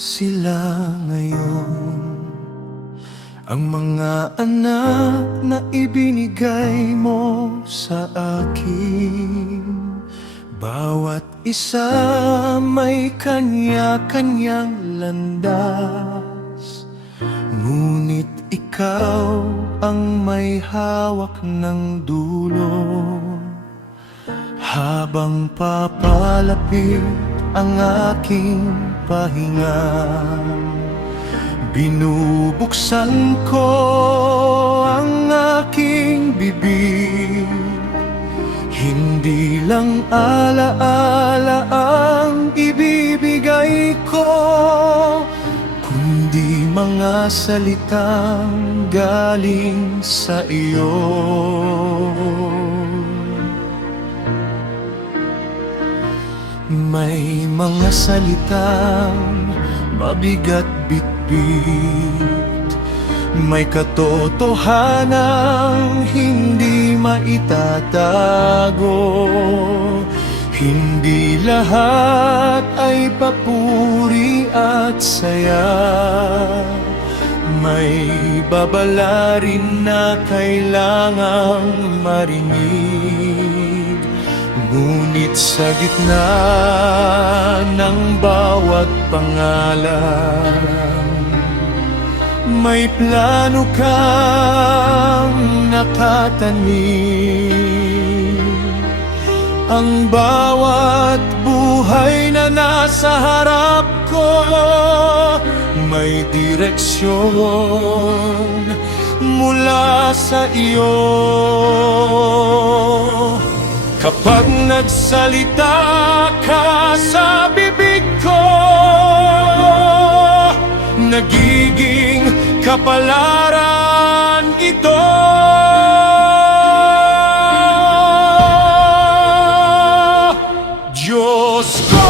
sila ngayon? Ang mga anak na ibinigay mo sa akin, bawat isa may kanya-kanyang landas, ngunit ikaw ang may hawak ng dulo. Habang papalapit ang aking pahinga, binubuksan ko ang aking bibig. Hindi lang alaala ang ibibigay ko, kundi mga salitang galing sa iyo. May mga salitang mabigat bitbit, may katotohanang hindi maitatago. Hindi lahat ay papuri at saya, may babala rin na kailangang marinig. Ngunit sa gitna ng bawat pangalan, may plano kang nakatanim. Ang bawat buhay na nasa harap ko may direksyon mula sa iyo. Kapag nagsalita ka sa bibig ko, nagiging kapalaran ito. Diyos ko,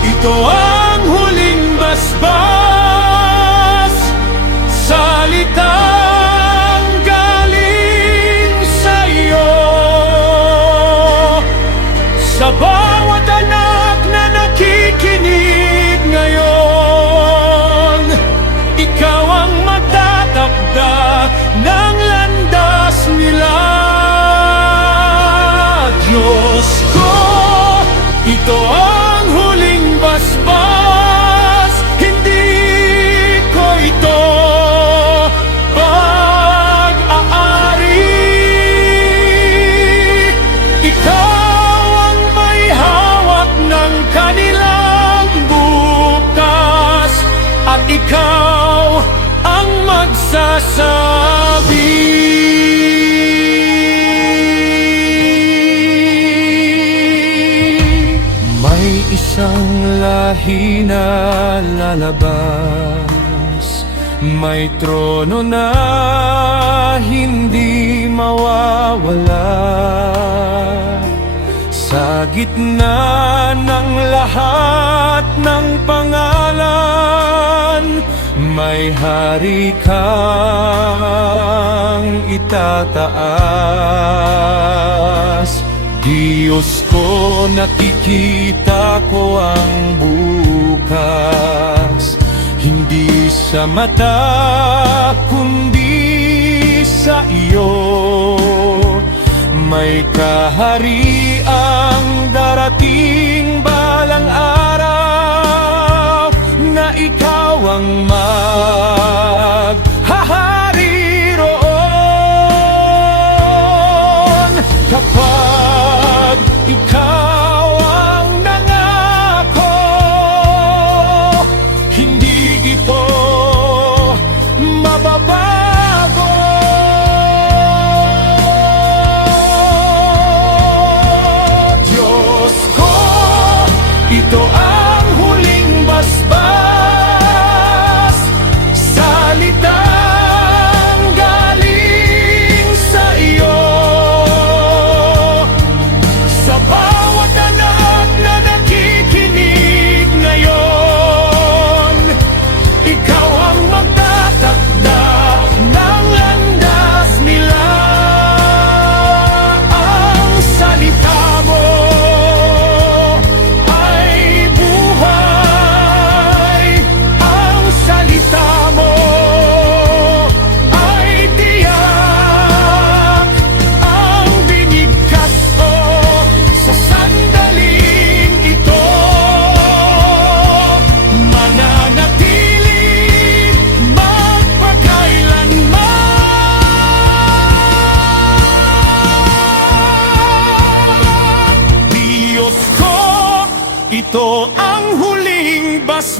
ito ang huling basbas, salitang galing sa iyo. Sa bawat anak na nakikinig ngayon, ikaw ang magtatakda ng landas nila. Diyos ko, ito ang huling basbas, hindi ko ito pag-aari. Ikaw ang may hawak ng kanilang bukas, at ikaw ang magsasabi. May isang lahi na lalabas, may trono na hindi mawawala. Sa gitna ng lahat ng pangalan, may hari kang itataas. Diyos ko, nakikita ko ang bukas, hindi sa mata kundi sa iyo. May kahariang darating balang araw, na ikaw ang maghahari roon. Kapag ikaw ang nangako, hindi ito mababago. Diyos ko, ito ang huling basbas, mas